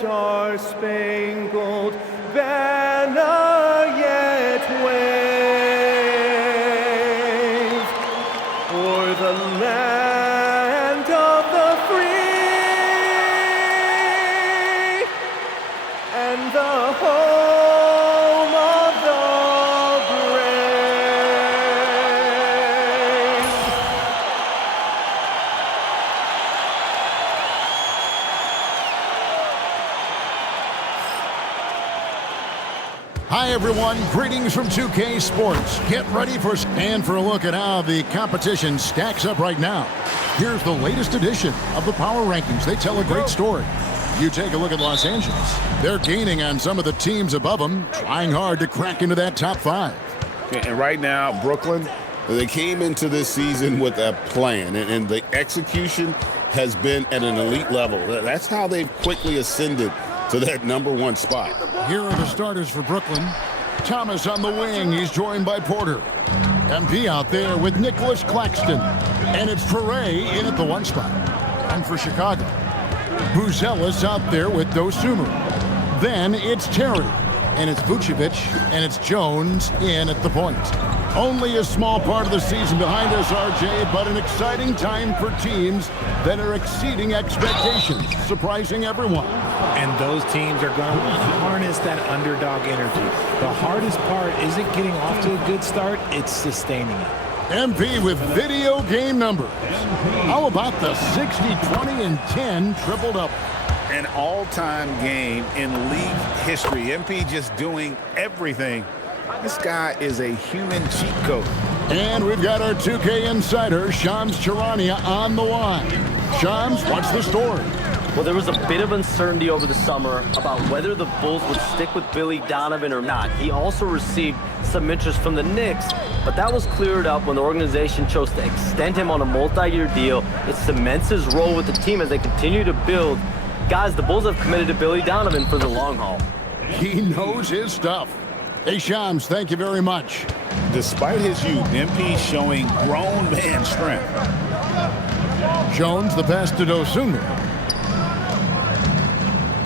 star-spangled banner yet wave o'er the land of the free and the home of the brave. Hi everyone, greetings from 2K Sports. Get ready for a look at how the competition stacks up right now. Here's the latest edition of the Power Rankings. They tell a great story. You take a look at Los Angeles. They're gaining on some of the teams above them, trying hard to crack into that top 5. And right now, Brooklyn, they came into this season with a plan, and the execution has been at an elite level. That's how they've quickly ascended to that #1 spot. Here are the starters for Brooklyn. Thomas on the wing. He's joined by Porter. MP out there with Nicholas Claxton. And it's ProPLAY in at the 1 spot. And for Chicago, Buzelis out there with Dosunmu. Then it's Terry. And it's Vucevic. And it's Jones in at the point. Only a small part of the season behind us, RJ, but an exciting time for teams that are exceeding expectations, surprising everyone. And those teams are going to harness that underdog energy. The hardest part isn't getting off to a good start, it's sustaining it. MP with video game numbers. How about the 60, 20, and 10 triple-double? An all-time game in league history. MP just doing everything. This guy is a human cheat code. And we've got our 2K insider, Shams Charania, on the line. Shams, what's the story? Well, there was a bit of uncertainty over the summer about whether the Bulls would stick with Billy Donovan or not. He also received some interest from the Knicks, but that was cleared up when the organization chose to extend him on a multi-year deal. It cements his role with the team as they continue to build. Guys, the Bulls have committed to Billy Donovan for the long haul. He knows his stuff. Hey, Shams, thank you very much. Despite his youth, MP showing grown man strength. Jones, the pass to Dosunmu.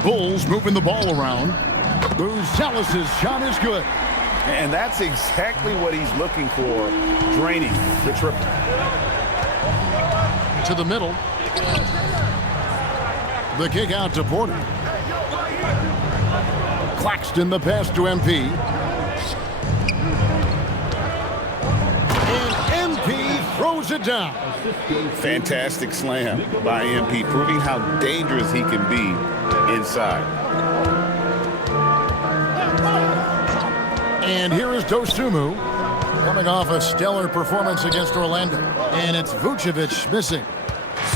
Bulls moving the ball around. Buzelis' shot is good. And that's exactly what he's looking for, draining the triple. To the middle. The kick out to Porter. Claxton, the pass to MP. And MP throws it down. Fantastic slam by MP, proving how dangerous he can be inside. And here is Dosunmu coming off a stellar performance against Orlando. And it's Vucevic missing.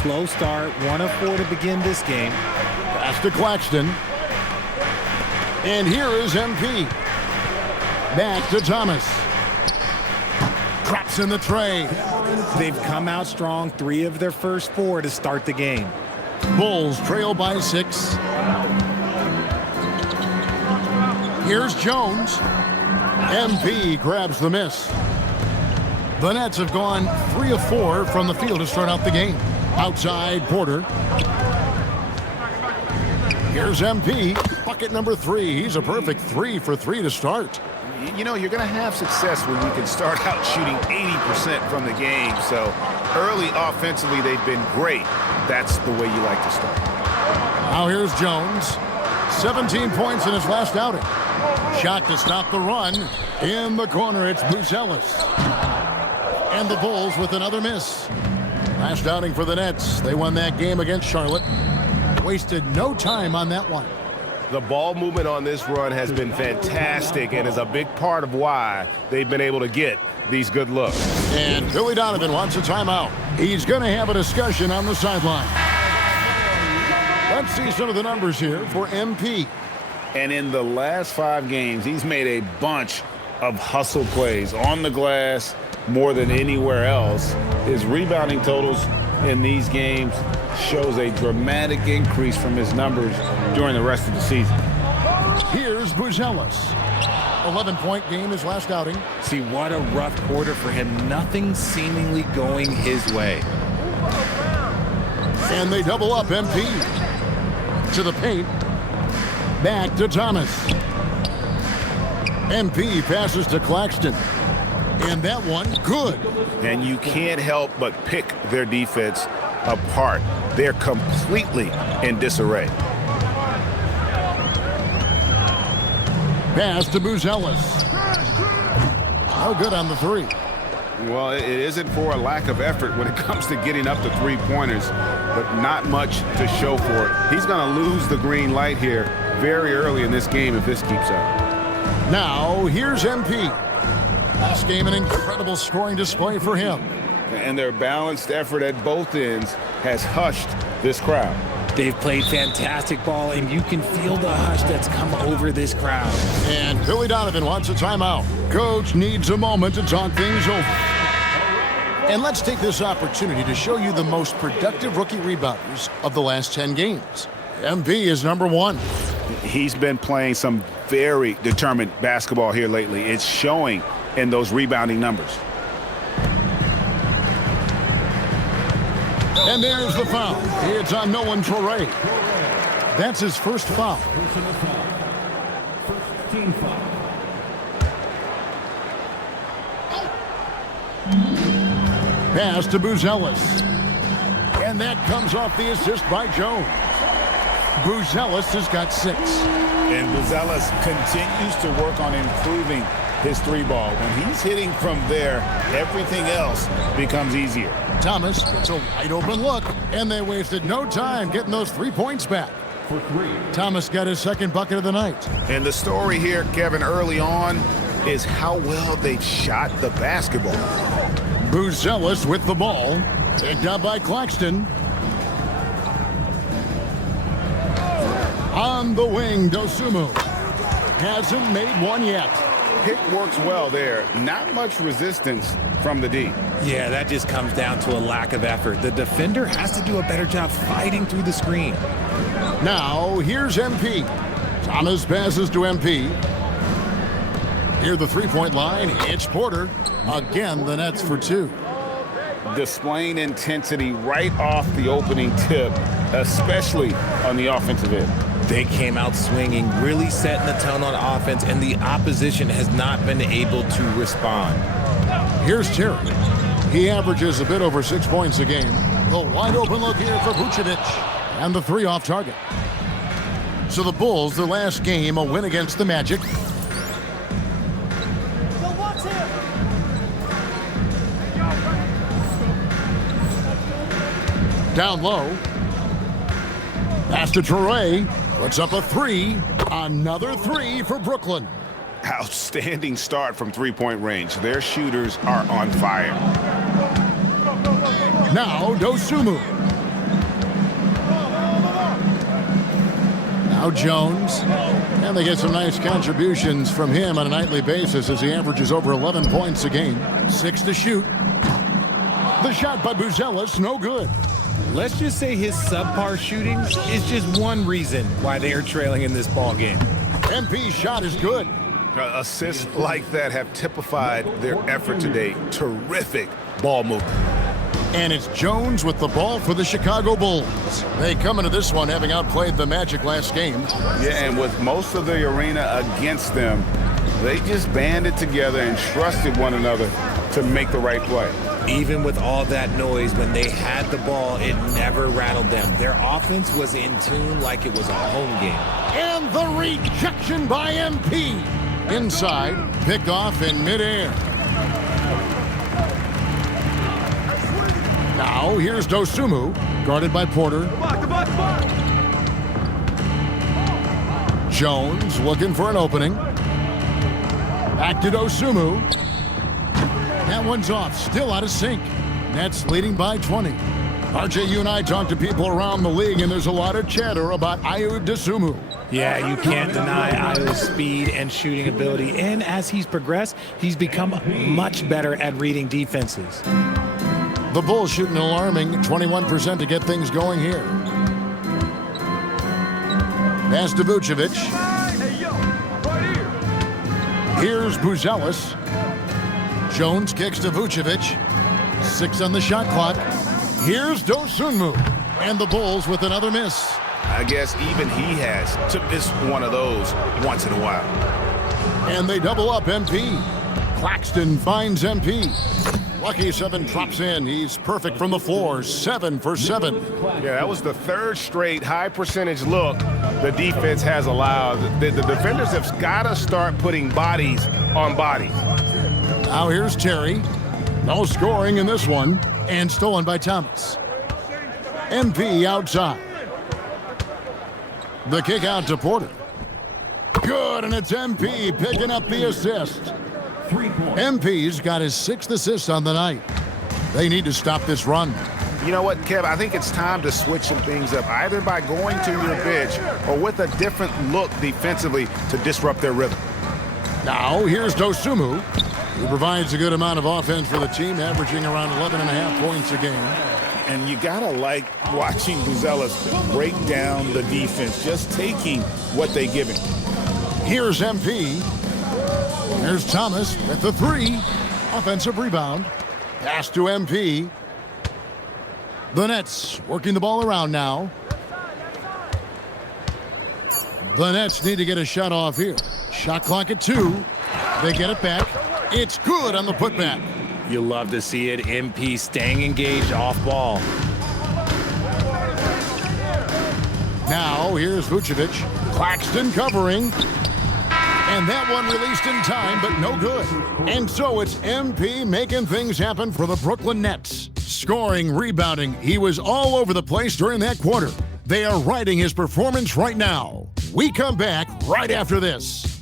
Slow start, 1 of 4 to begin this game. Pass to Claxton. And here is MP. Back to Thomas. Drops in the tray. They've come out strong, 3 of their first 4 to start the game. Bulls trail by 6. Here's Jones. MP grabs the miss. The Nets have gone 3 of 4 from the field to start out the game. Outside, Porter. Here's MP. Bucket number 3. He's a perfect 3 for 3 to start. You know, you're going to have success when you can start out shooting 80% from the game. So early offensively, they've been great. That's the way you like to start. Now here's Jones. 17 points in his last outing. Shot to stop the run. In the corner, it's Buzelis. And the Bulls with another miss. Last outing for the Nets. They won that game against Charlotte. Wasted no time on that one. The ball movement on this run has been fantastic and is a big part of why they've been able to get these good looks. And Billy Donovan wants a timeout. He's going to have a discussion on the sideline. Let's see some of the numbers here for MP. And in the last 5 games, he's made a bunch of hustle plays on the glass more than anywhere else. His rebounding totals in these games shows a dramatic increase from his numbers during the rest of the season. Here's Buzelis. 11-point game his last outing. See, what a rough quarter for him. Nothing seemingly going his way. And they double up MP. To the paint. Back to Thomas. MP passes to Claxton. And that one, good. And you can't help but pick their defense apart. They're completely in disarray. Pass to Buzelis. No good on the three. Well, it isn't for a lack of effort when it comes to getting up to three-pointers, but not much to show for it. He's going to lose the green light here very early in this game if this keeps up. Now, here's MP. Last game, an incredible scoring display for him. And their balanced effort at both ends has hushed this crowd. They've played fantastic ball, and you can feel the hush that's come over this crowd. And Billy Donovan wants a timeout. Coach needs a moment to talk things over. And let's take this opportunity to show you the most productive rookie rebounders of the last 10 games. MP is number 1. He's been playing some very determined basketball here lately. It's showing in those rebounding numbers. And there's the foul. It's on Nolan Torrey. That's his first foul. First team foul. Pass to Buzelis. And that comes off the assist by Jones. Buzelis has got 6. And Buzelis continues to work on improving his three ball. When he's hitting from there, everything else becomes easier. Thomas gets a wide open look, and they wasted no time getting those 3 points back. For 3. Thomas got his second bucket of the night. And the story here, Kevin, early on is how well they've shot the basketball. Buzelis with the ball. Picked up by Claxton. On the wing, Dosunmu. Hasn't made one yet. Pick works well there. Not much resistance from the D. Yeah, that just comes down to a lack of effort. The defender has to do a better job fighting through the screen. Now, here's MP. Thomas passes to MP. Near the three-point line, it's Porter. Again, the net's for 2. Displaying intensity right off the opening tip, especially on the offensive end. They came out swinging, really setting the tone on offense, and the opposition has not been able to respond. Here's Terry. He averages a bit over 6 points a game. The wide open look here for Vucevic. And the 3 off target. So the Bulls, their last game, a win against the Magic. Down low. Pass to Torrey. Puts up a 3. Another 3 for Brooklyn. Outstanding start from three-point range. Their shooters are on fire. Now Dosunmu. Now Jones. And they get some nice contributions from him on a nightly basis as he averages over 11 points a game. 6 to shoot. The shot by Buzelis, no good. Let's just say his subpar shooting is just one reason why they are trailing in this ball game. MP's shot is good. Assists like that have typified their effort today. Terrific ball movement. And it's Jones with the ball for the Chicago Bulls. They come into this one having outplayed the Magic last game. Yeah, and with most of the arena against them, they just banded together and trusted one another to make the right play. Even with all that noise, when they had the ball, it never rattled them. Their offense was in tune like it was a home game. And the rejection by MP. Inside, pick off in midair. Now, here's Dosunmu, guarded by Porter. Jones looking for an opening. Back to Dosunmu. That one's off, still out of sync. Nets leading by 20. RJ, you and I talk to people around the league, and there's a lot of chatter about Ayo Dosunmu. Yeah, you can't deny Ayo's speed and shooting ability. And as he's progressed, he's become much better at reading defenses. The Bulls shooting an alarming 21% to get things going here. Pass to Vucevic. Here's Buzelis. Jones kicks to Vucevic. 6 on the shot clock. Here's Dosunmu. And the Bulls with another miss. I guess even he has to miss one of those once in a while. And they double up MP. Claxton finds MP. Lucky 7 drops in. He's perfect from the floor. 7 for 7. Yeah, that was the third straight high percentage look the defense has allowed. The defenders have got to start putting bodies on bodies. Now here's Terry. No scoring in this one. And stolen by Thomas. MP outside. The kick out to Porter. Good, and it's MP picking up the assist. MP's got his 6th assist on the night. They need to stop this run. You know what, Kev? I think it's time to switch some things up, either by going to your bench or with a different look defensively to disrupt their rhythm. Now, here's Dosunmu, who provides a good amount of offense for the team, averaging around 11.5 points a game. And you got to like watching Buzelis break down the defense, just taking what they give him. Here's MP. Here's Thomas with the 3. Offensive rebound. Pass to MP. The Nets working the ball around now. The Nets need to get a shot off here. Shot clock at 2. They get it back. It's good on the putback. You love to see it. MP staying engaged off ball. Now here's Vucevic. Claxton covering. And that one released in time, but no good. And so it's MP making things happen for the Brooklyn Nets. Scoring, rebounding, he was all over the place during that quarter. They are riding his performance right now. We come back right after this.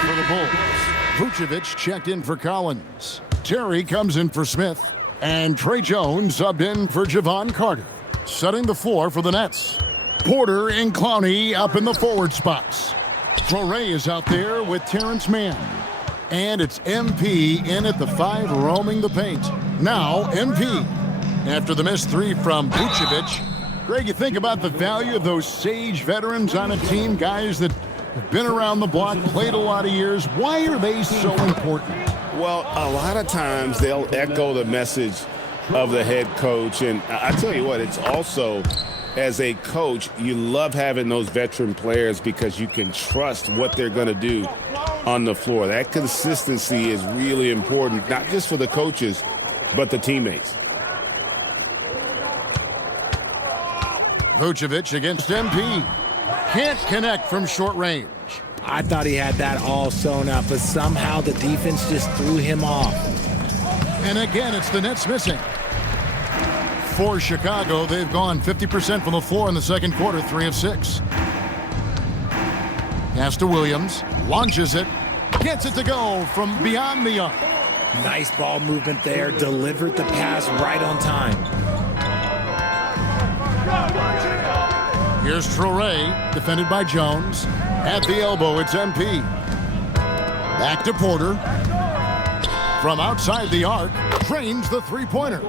For the Bulls, Vucevic checked in for Collins. Terry comes in for Smith. And Trey Jones subbed in for Javon Carter. Setting the floor for the Nets. Porter and Clowney up in the forward spots. Torrey is out there with Terrence Mann. And it's MP in at the 5 roaming the paint. Now MP. After the missed 3 from Vucevic. Greg, you think about the value of those sage veterans on a team, guys that have been around the block, played a lot of years. Why are they so important? Well, a lot of times they'll echo the message of the head coach. And I tell you what, it's also, as a coach, you love having those veteran players because you can trust what they're going to do on the floor. That consistency is really important, not just for the coaches, but the teammates. Vucevic against MP. Can't connect from short range. I thought he had that all sewn up, but somehow the defense just threw him off. And again, it's the Nets missing. For Chicago, they've gone 50% from the floor in the second quarter, 3 of 6. Pass to Williams, launches it, gets it to go from beyond the arc. Nice ball movement there, delivered the pass right on time. Here's Torrey, defended by Jones. At the elbow, it's MP. Back to Porter. From outside the arc, drains the 3-pointer.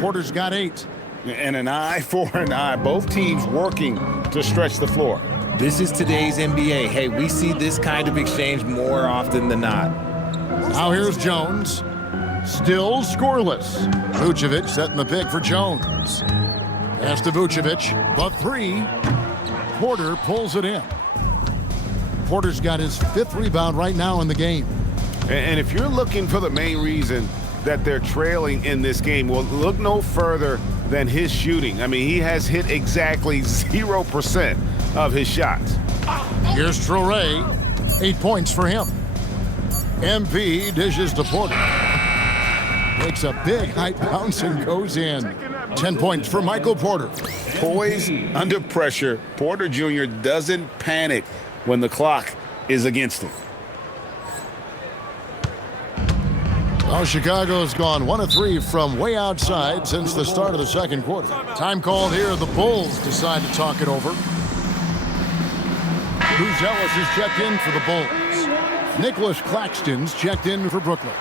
Porter's got 8. And an eye for an eye. Both teams working to stretch the floor. This is today's NBA. Hey, we see this kind of exchange more often than not. Now here's Jones. Still scoreless. Vucevic setting the pick for Jones. Pass to Vucevic. The 3. Porter pulls it in. Porter's got his 5th rebound right now in the game. And if you're looking for the main reason that they're trailing in this game, well, look no further than his shooting. I mean, he has hit exactly 0% of his shots. Here's Torrey. 8 points for him. MP dishes to Porter. Makes a big high bounce and goes in. 10 points for Michael Porter. Poised under pressure, Porter Jr. doesn't panic when the clock is against him. Well, Chicago's gone 1 of 3 from way outside since the start of the second quarter. Time called here. The Bulls decide to talk it over. Buzelis is checked in for the Bulls. Nicholas Claxton's checked in for Brooklyn.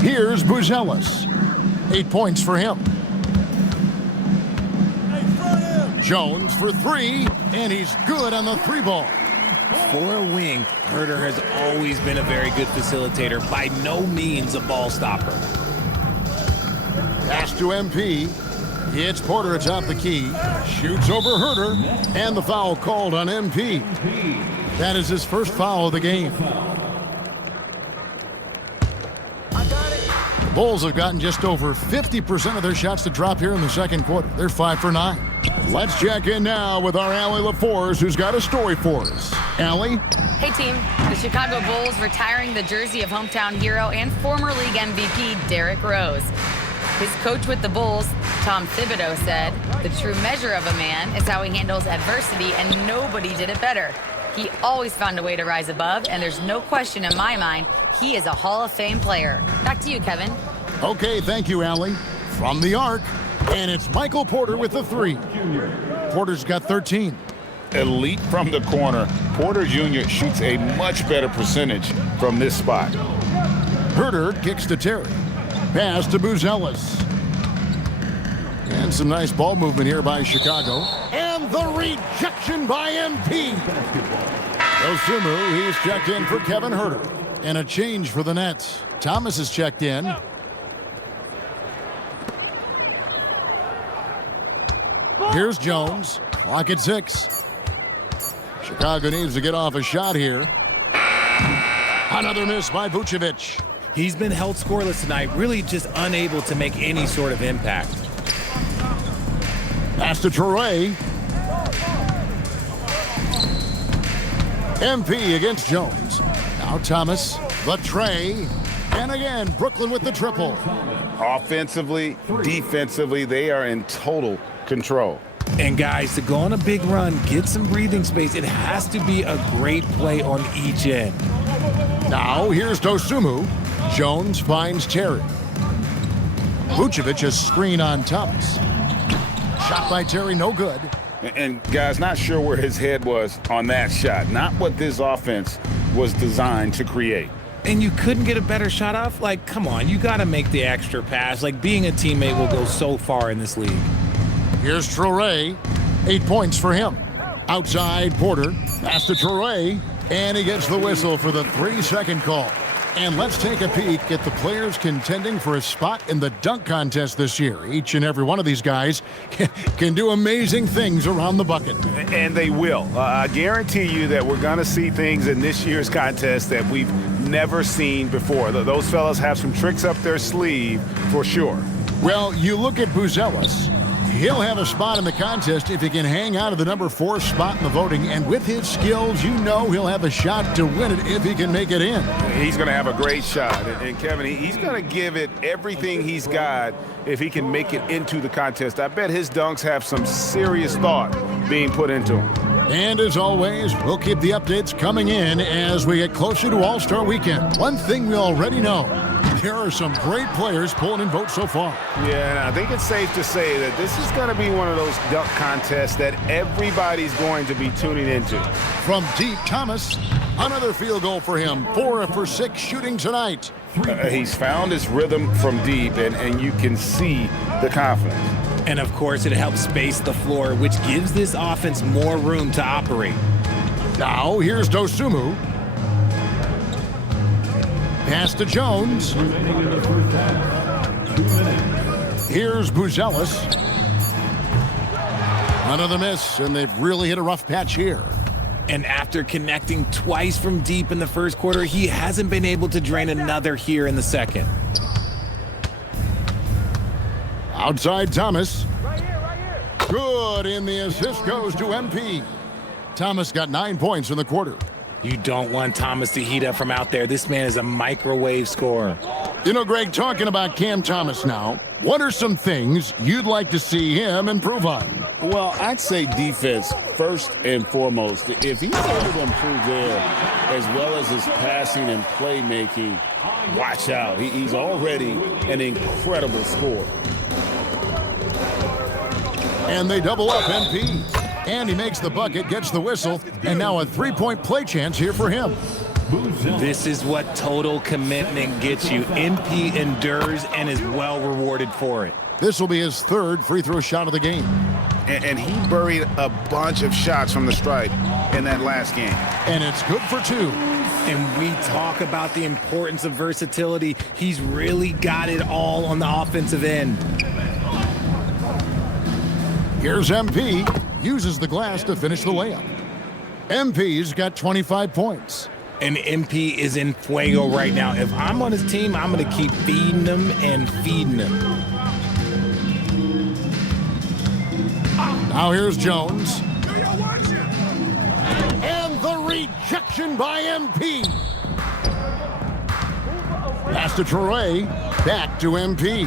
Here's Buzelis. 8 points for him. Jones for three, and he's good on the three ball. For a wing, Herter has always been a very good facilitator, by no means a ball stopper. Pass to MP. Hits Porter atop the key. Shoots over Herter. And the foul called on MP. That is his first foul of the game. The Bulls have gotten just over 50% of their shots to drop here in the second quarter. They're 5 for 9. Let's check in now with our Allie LaForce, who's got a story for us. Allie? Hey, team. The Chicago Bulls retiring the jersey of hometown hero and former league MVP Derrick Rose. His coach with the Bulls, Tom Thibodeau, said, "The true measure of a man is how he handles adversity, and nobody did it better. He always found a way to rise above, and there's no question in my mind he is a Hall of Fame player." Back to you, Kevin. Okay, thank you, Allie. From the arc, and it's Michael Porter with the three. Porter's got 13. Elite from the corner. Porter Jr. shoots a much better percentage from this spot. Herter kicks to Terry. Pass to Buzelis. And some nice ball movement here by Chicago. And the rejection by MP. Osumu, he's checked in for Kevin Herter. And a change for the Nets. Thomas is checked in. Here's Jones. Clock at 6. Chicago needs to get off a shot here. Another miss by Vucevic. He's been held scoreless tonight, really just unable to make any sort of impact. Pass to Traore. MP against Jones. Now Thomas, the tray. And again, Brooklyn with the triple. Offensively, defensively, they are in total control. And guys, to go on a big run, get some breathing space, it has to be a great play on each end. Now here's Dosunmu. Jones finds Terry. Vucevic a screen on Thomas. Shot by Terry, no good. And guys, not sure where his head was on that shot. Not what this offense was designed to create. And you couldn't get a better shot off? Like, come on, you got to make the extra pass. Like, being a teammate will go so far in this league. Here's Traore. 8 points for him. Outside Porter. Pass to Traore. And he gets the whistle for the 3-second call. And let's take a peek at the players contending for a spot in the dunk contest this year. Each and every one of these guys can do amazing things around the bucket. And they will. I guarantee you that we're going to see things in this year's contest that we've never seen before. Those fellas have some tricks up their sleeve for sure. Well, you look at Buzelis. He'll have a spot in the contest if he can hang out of the number 4 spot in the voting. And with his skills, you know he'll have a shot to win it if he can make it in. He's going to have a great shot. And Kevin, he's going to give it everything he's got if he can make it into the contest. I bet his dunks have some serious thought being put into them. And as always, we'll keep the updates coming in as we get closer to All-Star Weekend. One thing we already know, there are some great players pulling in votes so far. Yeah, and I think it's safe to say that this is going to be one of those dunk contests that everybody's going to be tuning into. From deep, Thomas, another field goal for him. 4 for 6 shooting tonight. He's found his rhythm from deep, and you can see the confidence. And of course, it helps space the floor, which gives this offense more room to operate. Now, here's Dosunmu. Pass to Jones. Here's Buzelis. Another miss, and they've really hit a rough patch here. And after connecting twice from deep in the first quarter, he hasn't been able to drain another here in the second. Outside Thomas. Good, and the assist goes to MP. Thomas got 9 points in the quarter. You don't want Thomas to heat up from out there. This man is a microwave scorer. You know, Greg, talking about Cam Thomas now, what are some things you'd like to see him improve on? Well, I'd say defense first and foremost. If he's able to improve there, as well as his passing and playmaking, watch out. He's already an incredible scorer. And they double up MP. And he makes the bucket, gets the whistle, and now a 3-point play chance here for him. This is what total commitment gets you. MP endures and is well rewarded for it. This will be his 3rd free throw shot of the game. And he buried a bunch of shots from the stripe in that last game. And it's good for 2. And we talk about the importance of versatility. He's really got it all on the offensive end. Here's MP. Uses the glass to finish the layup. MP's got 25 points. And MP is in fuego right now. If I'm on his team, I'm going to keep feeding him and feeding him. Now here's Jones. And the rejection by MP. Pass to Torrey. Back to MP.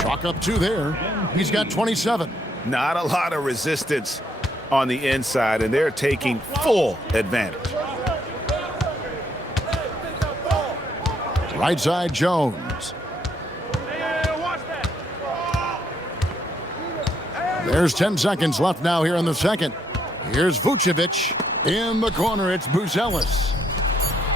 Chalk up 2 there. He's got 27. Not a lot of resistance on the inside, and they're taking full advantage. Right side, Jones. There's 10 seconds left now here in the second. Here's Vucevic. In the corner, it's Buzelis.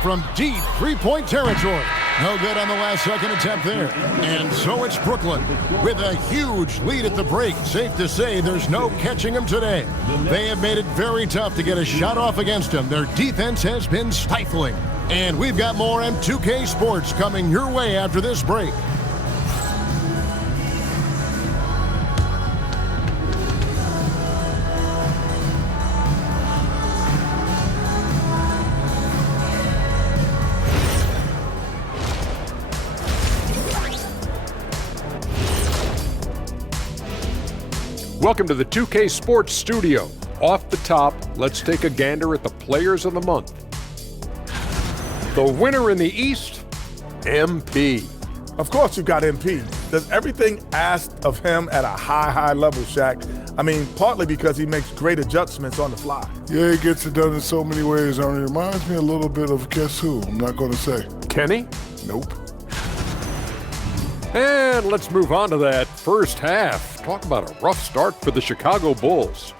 From deep three-point territory. No good on the last second attempt there. And so it's Brooklyn with a huge lead at the break. Safe to say there's no catching them today. They have made it very tough to get a shot off against them. Their defense has been stifling. And we've got more M2K Sports coming your way after this break. Welcome to the 2K Sports Studio. Off the top, let's take a gander at the Players of the Month. The winner in the East, MP. Of course you got MP. Does everything asked of him at a high level, Shaq. I mean, partly because he makes great adjustments on the fly. Yeah, he gets it done in so many ways, and it reminds me a little bit of guess who? I'm not going to say. Kenny? Nope. And let's move on to that first half. Talk about a rough start for the Chicago Bulls.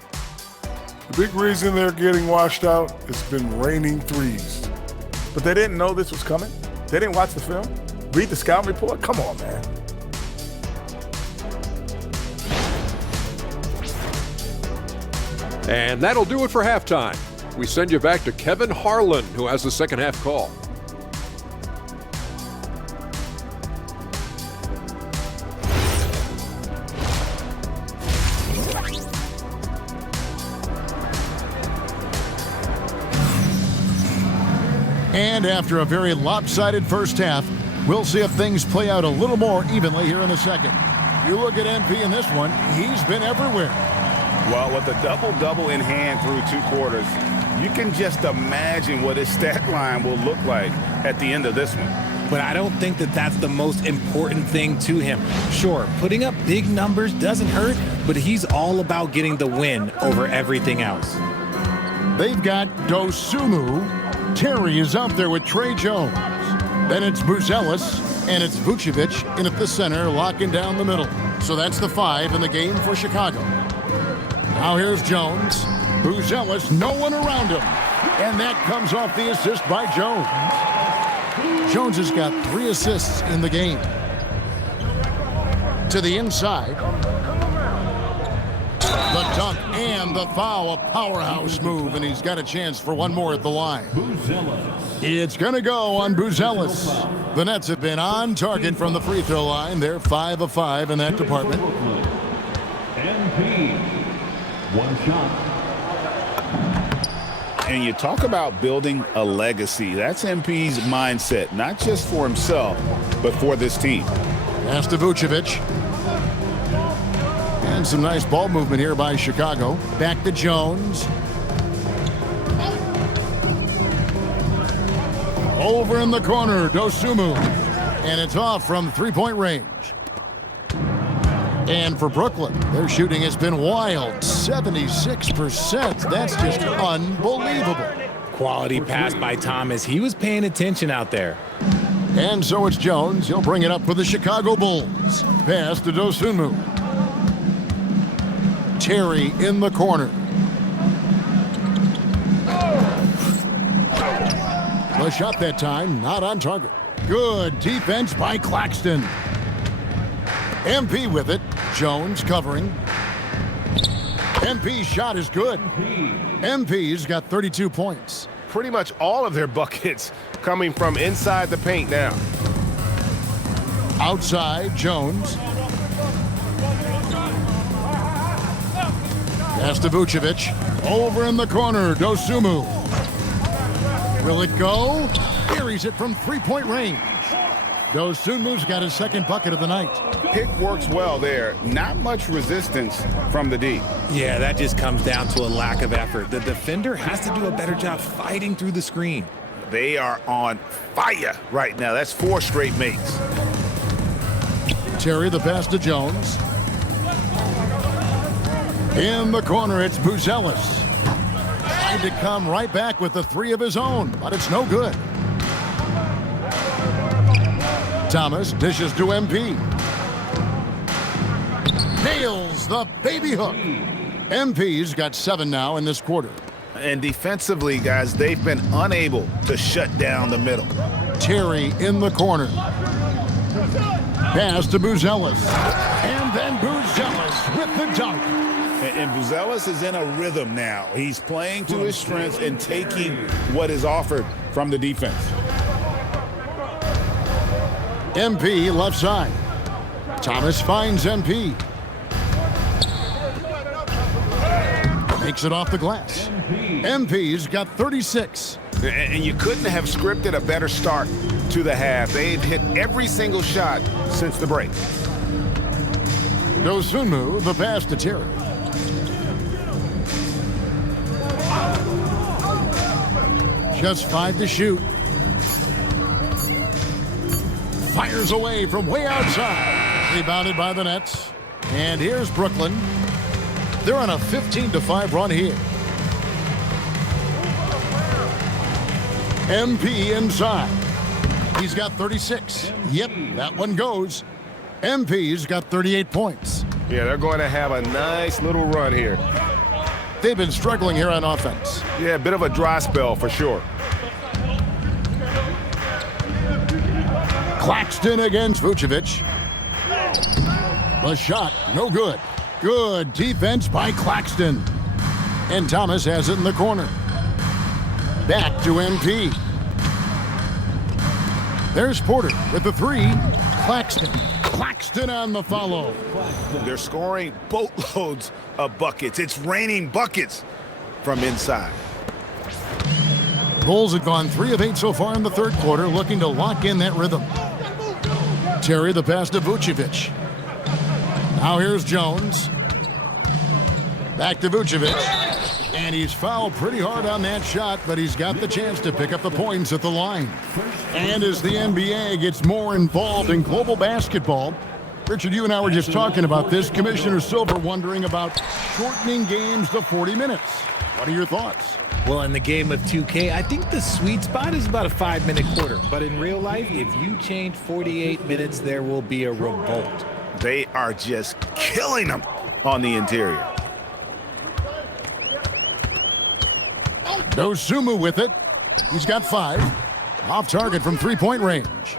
The big reason they're getting washed out, it's been raining threes. But they didn't know this was coming? They didn't watch the film? Read the scout report? Come on, man. And that'll do it for halftime. We send you back to Kevin Harlan, who has the second half call. And after a very lopsided first half, we'll see if things play out a little more evenly here in the second. You look at MP in this one, he's been everywhere. Well, with a double-double in hand through 2 quarters, you can just imagine what his stat line will look like at the end of this one. But I don't think that that's the most important thing to him. Sure, putting up big numbers doesn't hurt, but he's all about getting the win over everything else. They've got Dosunmu. Terry is out there with Trey Jones. Then it's Buzelis, and it's Vucevic in at the center, locking down the middle. So that's the 5 in the game for Chicago. Now here's Jones. Buzelis, no one around him. And that comes off the assist by Jones. Jones has got 3 assists in the game. To the inside. The dunk and the foul, a powerhouse move, and he's got a chance for one more at the line. It's going to go on Buzelis. The Nets have been on target from the free throw line. They're 5 of 5 in that department. MP, 1 shot. And you talk about building a legacy. That's MP's mindset, not just for himself, but for this team. Pass to Vucevic. And some nice ball movement here by Chicago. Back to Jones. Over in the corner, Dosunmu. And it's off from three-point range. And for Brooklyn, their shooting has been wild. 76%. That's just unbelievable. Quality pass by Thomas. He was paying attention out there. And so it's Jones. He'll bring it up for the Chicago Bulls. Pass to Dosunmu. Terry in the corner. The shot that time, not on target. Good defense by Claxton. MP with it. Jones covering. MP's shot is good. MP's got 32 points. Pretty much all of their buckets coming from inside the paint now. Outside, Jones. Pass to Vucevic. Over in the corner, Dosunmu. Will it go? Carries it from three-point range. Dosunmu's got his second bucket of the night. Pick works well there. Not much resistance from the D. Yeah, that just comes down to a lack of effort. The defender has to do a better job fighting through the screen. They are on fire right now. That's 4 straight makes. Terry the pass to Jones. In the corner, it's Buzelis. Tried to come right back with the 3 of his own, but it's no good. Thomas dishes to MP. Nails the baby hook. MP's got 7 now in this quarter. And defensively, guys, they've been unable to shut down the middle. Terry in the corner. Pass to Buzelis. And then Buzelis with the dunk. And Buzelis is in a rhythm now. He's playing to his strengths and taking what is offered from the defense. MP left side. Thomas finds MP. Makes it off the glass. MP's got 36. And you couldn't have scripted a better start to the half. They've hit every single shot since the break. Dosunmu, the pass to Terry. Just 5 to shoot. Fires away from way outside. Rebounded by the Nets. And here's Brooklyn. They're on a 15-5 run here. MP inside. He's got 36. Yep, that one goes. MP's got 38 points. Yeah, they're going to have a nice little run here. They've been struggling here on offense. Yeah, a bit of a dry spell for sure. Claxton against Vucevic. The shot, no good. Good defense by Claxton. And Thomas has it in the corner. Back to MP. There's Porter with the 3. Claxton. Claxton on the follow. They're scoring boatloads of buckets. It's raining buckets from inside. Bulls have gone 3 of 8 so far in the third quarter, looking to lock in that rhythm. Terry the pass to Vucevic. Now here's Jones. Back to Vucevic. And he's fouled pretty hard on that shot, but he's got the chance to pick up the points at the line. And as the NBA gets more involved in global basketball, Richard, you and I were just talking about this. Commissioner Silver wondering about shortening games to 40 minutes. What are your thoughts? Well, in the game of 2K, I think the sweet spot is about a 5-minute quarter. But in real life, if you change 48 minutes, there will be a revolt. They are just killing them on the interior. Dosunmu with it. He's got 5. Off target from 3-point range.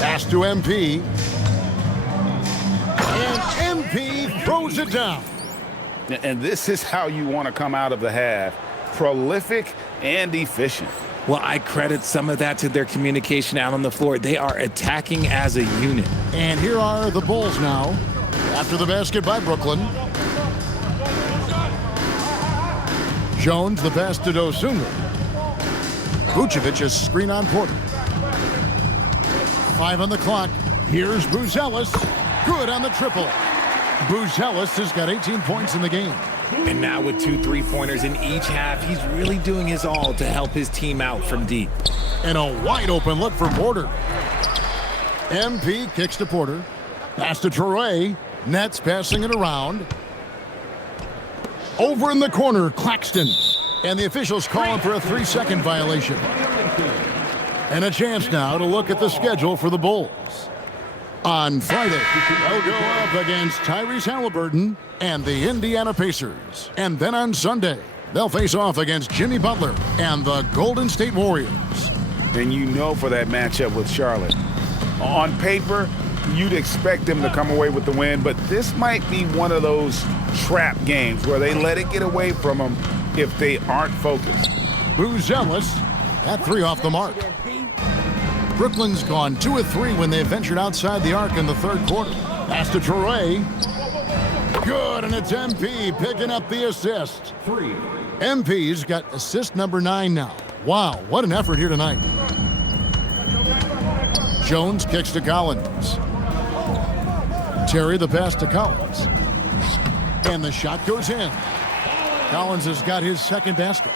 Pass to MP. And MP throws it down. And this is how you want to come out of the half. Prolific and efficient. Well, I credit some of that to their communication out on the floor. They are attacking as a unit. And here are the Bulls now. After the basket by Brooklyn. Jones, the pass to Dosunmu. Vucevic is screen on Porter. 5 on the clock. Here's Buzelis. Good on the triple. Buzelis has got 18 points in the game. And now with 2 3-pointers in each half, he's really doing his all to help his team out from deep. And a wide open look for Porter. MP kicks to Porter. Pass to Traore. Nets passing it around. Over in the corner, Claxton. And the officials calling for a 3-second violation. And a chance now to look at the schedule for the Bulls. On Friday, they'll go up against Tyrese Halliburton and the Indiana Pacers. And then on Sunday, they'll face off against Jimmy Butler and the Golden State Warriors. And you know for that matchup with Charlotte, On paper, you'd expect them to come away with the win, but this might be one of those trap games where they let it get away from them if they aren't focused. Buzelis, that three off the mark. Brooklyn's gone 2 of 3 when they ventured outside the arc in the third quarter. Pass to Toure. Good, and it's MP picking up the assist. MP's got assist number 9 now. Wow, what an effort here tonight. Jones kicks to Collins. Terry the pass to Collins. And the shot goes in. Collins has got his second basket.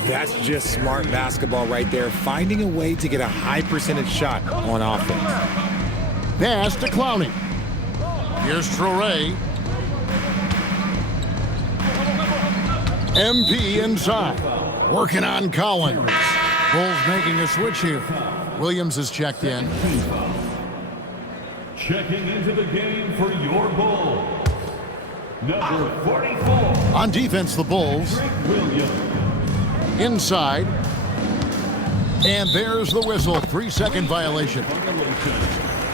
That's just smart basketball right there, finding a way to get a high percentage shot on offense. Pass to Clowney. Here's Toure. MP inside. Working on Collins. Bulls making a switch here. Williams is checked in. Checking into the game for your Bull, number 44. On defense, the Bulls. Inside. And there's the whistle. 3-second violation.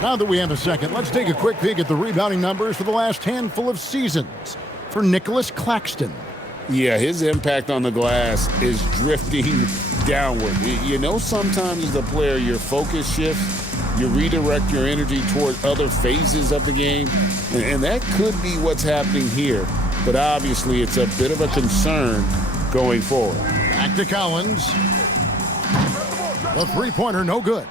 Now that we have a second, let's take a quick peek at the rebounding numbers for the last handful of seasons for Nicholas Claxton. Yeah, his impact on the glass is drifting downward. You know, sometimes as a player, your focus shifts. You redirect your energy toward other phases of the game, and that could be what's happening here. But obviously, it's a bit of a concern going forward. Back to Collins. The three-pointer, no good.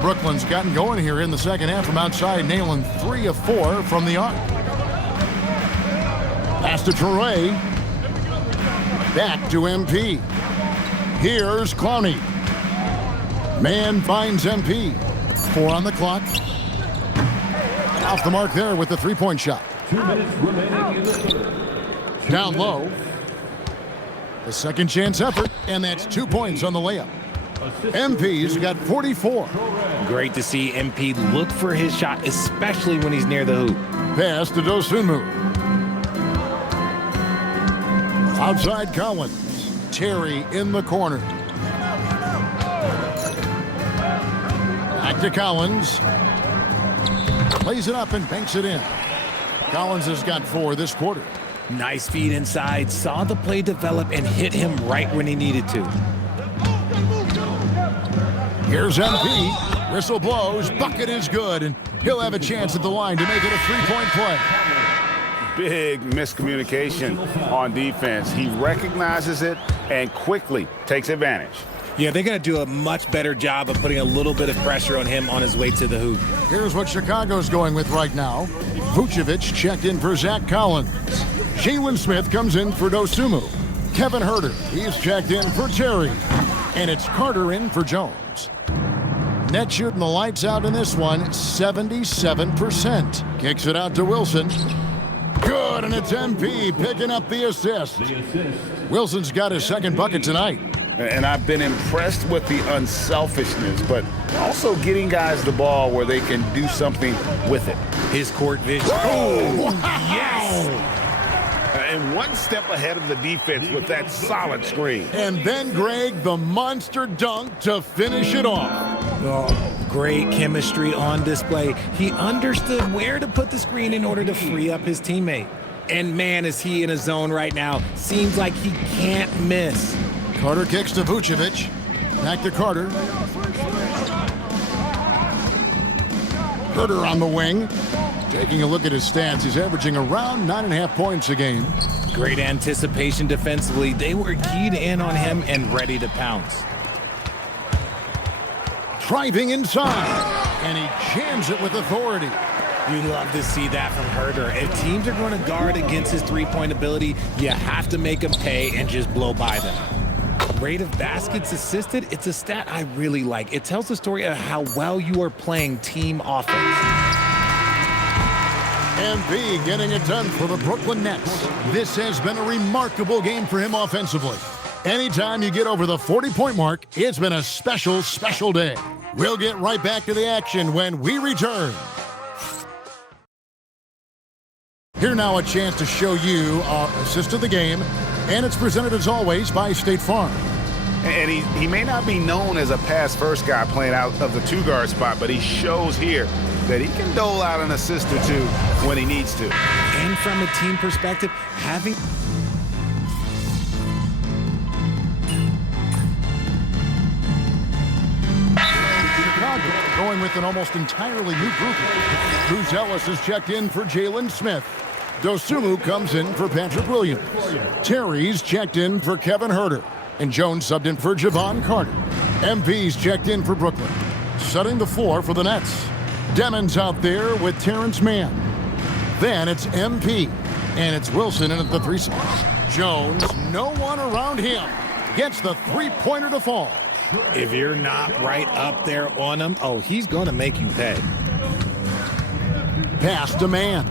Brooklyn's gotten going here in the second half from outside, nailing 3 of 4 from the arc. Pass to Toure. Back to MP. Here's Clowney. Man finds MP. 4 on the clock. Off the mark there with the three-point shot. 2 minutes remaining in the third. Down low. The second chance effort, and that's 2 points on the layup. MP's got 44. Great to see MP look for his shot, especially when he's near the hoop. Pass to Dosunmu. Outside Collins. Terry in the corner. Back to Collins. Plays it up and banks it in. Collins has got 4 this quarter. Nice feed inside, saw the play develop and hit him right when he needed to. Here's MP. Whistle blows. Bucket is good, and he'll have a chance at the line to make it a 3-point play. Big miscommunication on defense. He recognizes it and quickly takes advantage. Yeah, they're going to do a much better job of putting a little bit of pressure on him on his way to the hoop. Here's what Chicago's going with right now. Vucevic checked in for Zach Collins. Jalen Smith comes in for Dosunmu. Kevin Huerter, he's checked in for Terry. And it's Carter in for Jones. Net shooting the lights out in this one, 77%. Kicks it out to Wilson. Good, and it's MP picking up the assist. Wilson's got his second bucket tonight. And I've been impressed with the unselfishness, but also getting guys the ball where they can do something with it. His court vision. Oh, yes! And one step ahead of the defense with that solid screen. And then, Greg, the monster dunk to finish it off. Oh, great chemistry on display. He understood where to put the screen in order to free up his teammate. And man, is he in a zone right now. Seems like he can't miss. Carter kicks to Vucevic. Back to Carter. Huerter on the wing. Taking a look at his stats, he's averaging around 9.5 points a game. Great anticipation defensively. They were keyed in on him and ready to pounce. Driving inside, and he jams it with authority. You love to see that from Huerter. If teams are going to guard against his three-point ability, you have to make them pay and just blow by them. Rate of baskets assisted, it's a stat I really like. It tells the story of how well you are playing team offense. MB getting it done for the Brooklyn Nets. This has been a remarkable game for him offensively. Anytime you get over the 40-point mark, it's been a special, special day. We'll get right back to the action when we return. Here now a chance to show you our assist of the game, and it's presented as always by State Farm. And he may not be known as a pass-first guy playing out of the two-guard spot, but he shows here that he can dole out an assist or two when he needs to. And from a team perspective, having... Chicago going with an almost entirely new group. Bruce Ellis is checked in for Jalen Smith. Dosumu comes in for Patrick Williams. Terry's checked in for Kevin Huerter. And Jones subbed in for Javon Carter. MP's checked in for Brooklyn. Setting the floor for the Nets. Demon's out there with Terrence Mann. Then it's MP. And it's Wilson in at the 3 spot. Jones, no one around him. Gets the three-pointer to fall. If you're not right up there on him, oh, he's going to make you pay. Pass to Mann.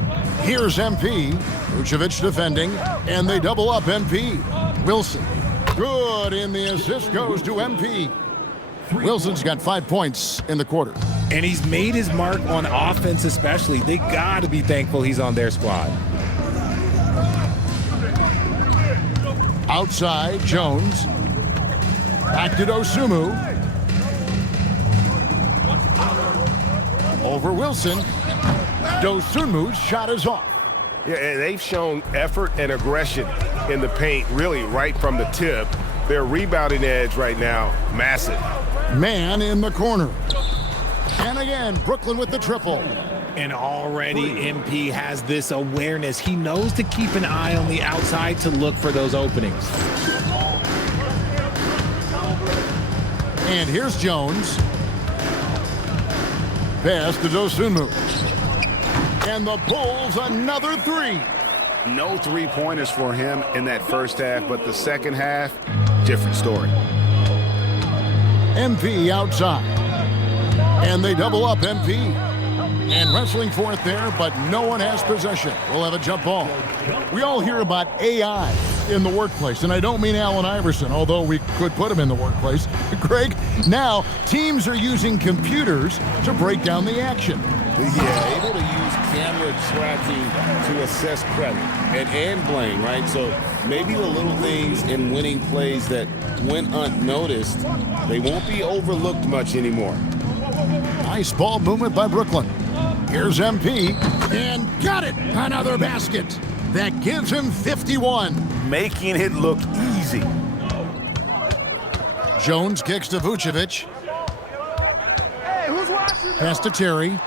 Here's MP. Vucevic defending. And they double up MP. Wilson. Good, and the assist goes to MP. Wilson's got 5 points in the quarter. And he's made his mark on offense especially. They got to be thankful he's on their squad. Outside, Jones. Back to Dosumu. Over Wilson. Dosumu's shot is off. Yeah, and they've shown effort and aggression in the paint, really right from the tip. Their rebounding edge right now, massive. Man in the corner. And again, Brooklyn with the triple. And already MP has this awareness. He knows to keep an eye on the outside to look for those openings. And here's Jones. Pass to Dosunmu. And the Bulls another 3. No three-pointers for him in that first half, but the second half, different story. MP outside. And they double up MP. And wrestling for it there, but no one has possession. We'll have a jump ball. We all hear about AI in the workplace, and I don't mean Allen Iverson, although we could put him in the workplace. Greg, now teams are using computers to break down the action. Yeah, able to use camera tracking to assess credit and blame, right? So maybe the little things in winning plays that went unnoticed, they won't be overlooked much anymore. Nice ball movement by Brooklyn. Here's MP, and got it! Another basket. That gives him 51. Making it look easy. Jones kicks to Vucevic. Pass to Terry.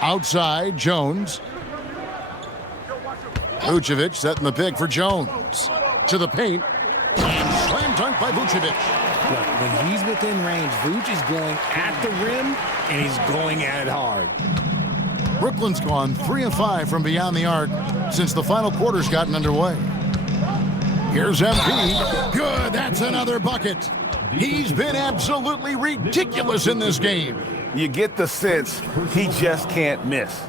Outside, Jones. Vucevic setting the pick for Jones. To the paint. And slam dunk by Vucevic. Look, when he's within range, Vuce is going at the rim, and he's going at it hard. Brooklyn's gone 3 of 5 from beyond the arc since the final quarter's gotten underway. Here's MP. Good, that's another bucket. He's been absolutely ridiculous in this game. You get the sense he just can't miss.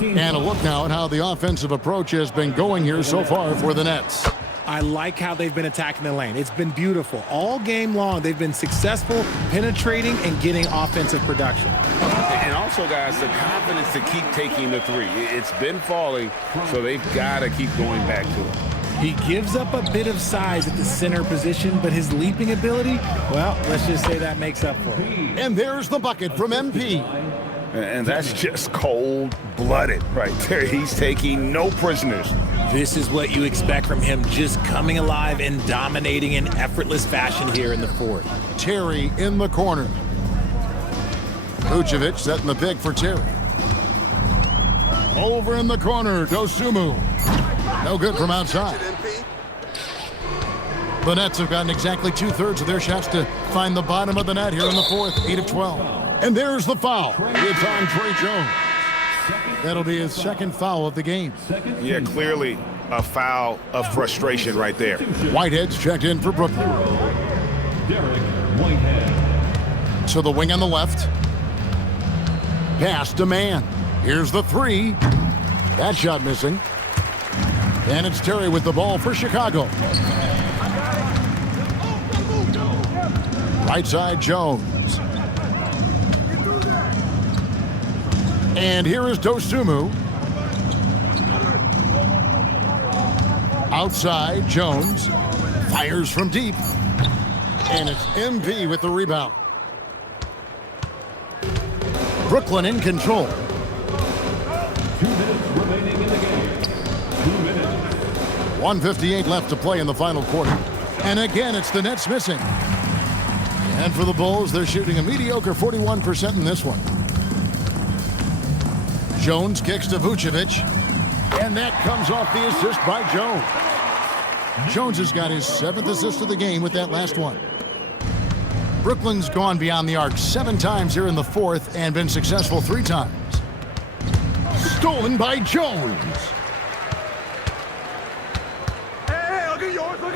And a look now at how the offensive approach has been going here so far for the Nets. I like how they've been attacking the lane. It's been beautiful. All game long, they've been successful penetrating and getting offensive production. And also, guys, the confidence to keep taking the three. It's been falling, so they've got to keep going back to it. He gives up a bit of size at the center position, but his leaping ability, well, let's just say that makes up for it. And there's the bucket from MP. And that's just cold-blooded right there. He's taking no prisoners. This is what you expect from him, just coming alive and dominating in effortless fashion here in the fourth. Terry in the corner. Vucevic setting the pick for Terry. Over in the corner, Dosumu. No good from outside. The Nets have gotten exactly 2/3 of their shots to find the bottom of the net here in the fourth, 8 of 12. And there's the foul. It's on Trey Jones. That'll be his second foul of the game. Yeah, clearly a foul of frustration right there. Whitehead's checked in for Brooklyn. Derek Whitehead. To the wing on the left. Pass to Man. Here's the 3. That shot missing. And it's Terry with the ball for Chicago. Right side, Jones. And here is Dosumu. Outside, Jones. Fires from deep. And it's MP with the rebound. Brooklyn in control. 2 minutes remaining in the game. 2 minutes. 1:58 left to play in the final quarter. And again, it's the Nets missing. And for the Bulls, they're shooting a mediocre 41% in this one. Jones kicks to Vucevic. And that comes off the assist by Jones. Jones has got his 7th assist of the game with that last one. Brooklyn's gone beyond the arc 7 times here in the 4th and been successful 3 times. Stolen by Jones.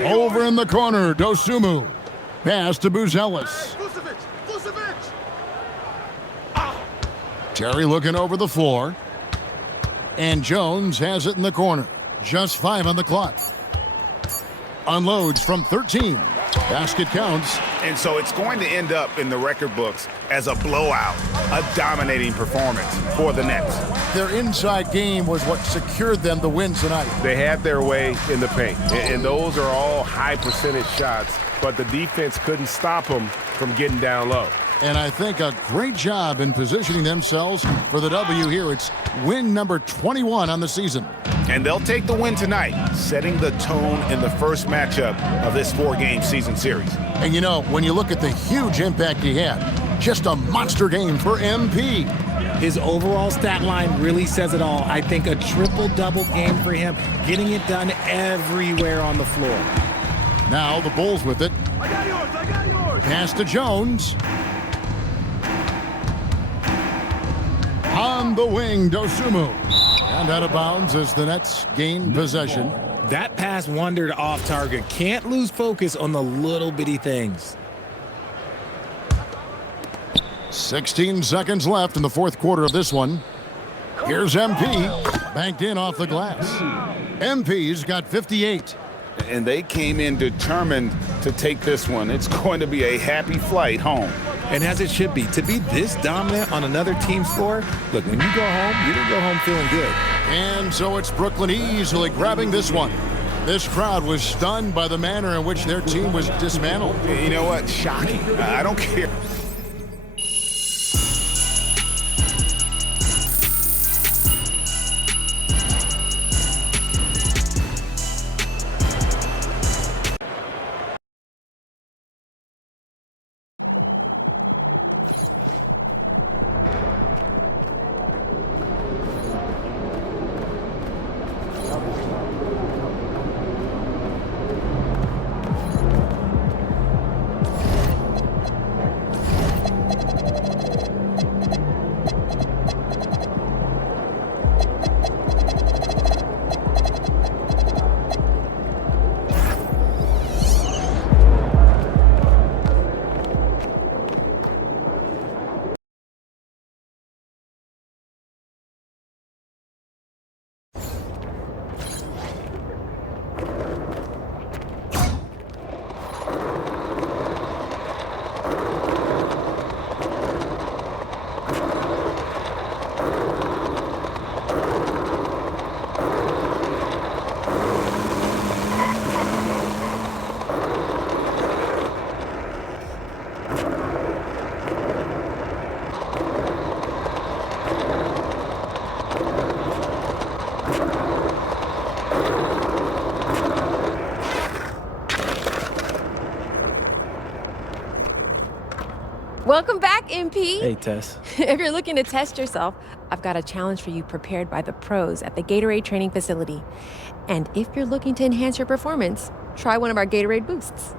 Over in the corner, Dosumu. Pass to Buzelis. Terry looking over the floor. And Jones has it in the corner. Just 5 on the clock. Unloads from 13. Basket counts. And so it's going to end up in the record books as a blowout, a dominating performance for the Nets. Their inside game was what secured them the win tonight. They had their way in the paint, and those are all high percentage shots, but the defense couldn't stop them from getting down low. And I think a great job in positioning themselves for the W here. It's win number 21 on the season. And they'll take the win tonight, setting the tone in the first matchup of this 4-game season series. And you know, when you look at the huge impact he had, just a monster game for MP. His overall stat line really says it all. I think a triple-double game for him, getting it done everywhere on the floor. Now the Bulls with it. I got yours. Pass to Jones. On the wing, Dosumu. And out of bounds as the Nets gain possession. That pass wandered off target. Can't lose focus on the little bitty things. 16 seconds left in the 4th quarter of this one. Here's MP. Banked in off the glass. MP's got 58. And they came in determined to take this one. It's going to be a happy flight home. And as it should be. To be this dominant on another team's floor, look, when you go home, you don't go home feeling good. And so it's Brooklyn easily grabbing this one. This crowd was stunned by the manner in which their team was dismantled. You know what? Shocking. I don't care. Welcome back, MP. Hey, Tess. If you're looking to test yourself, I've got a challenge for you prepared by the pros at the Gatorade Training Facility. And if you're looking to enhance your performance, try one of our Gatorade Boosts.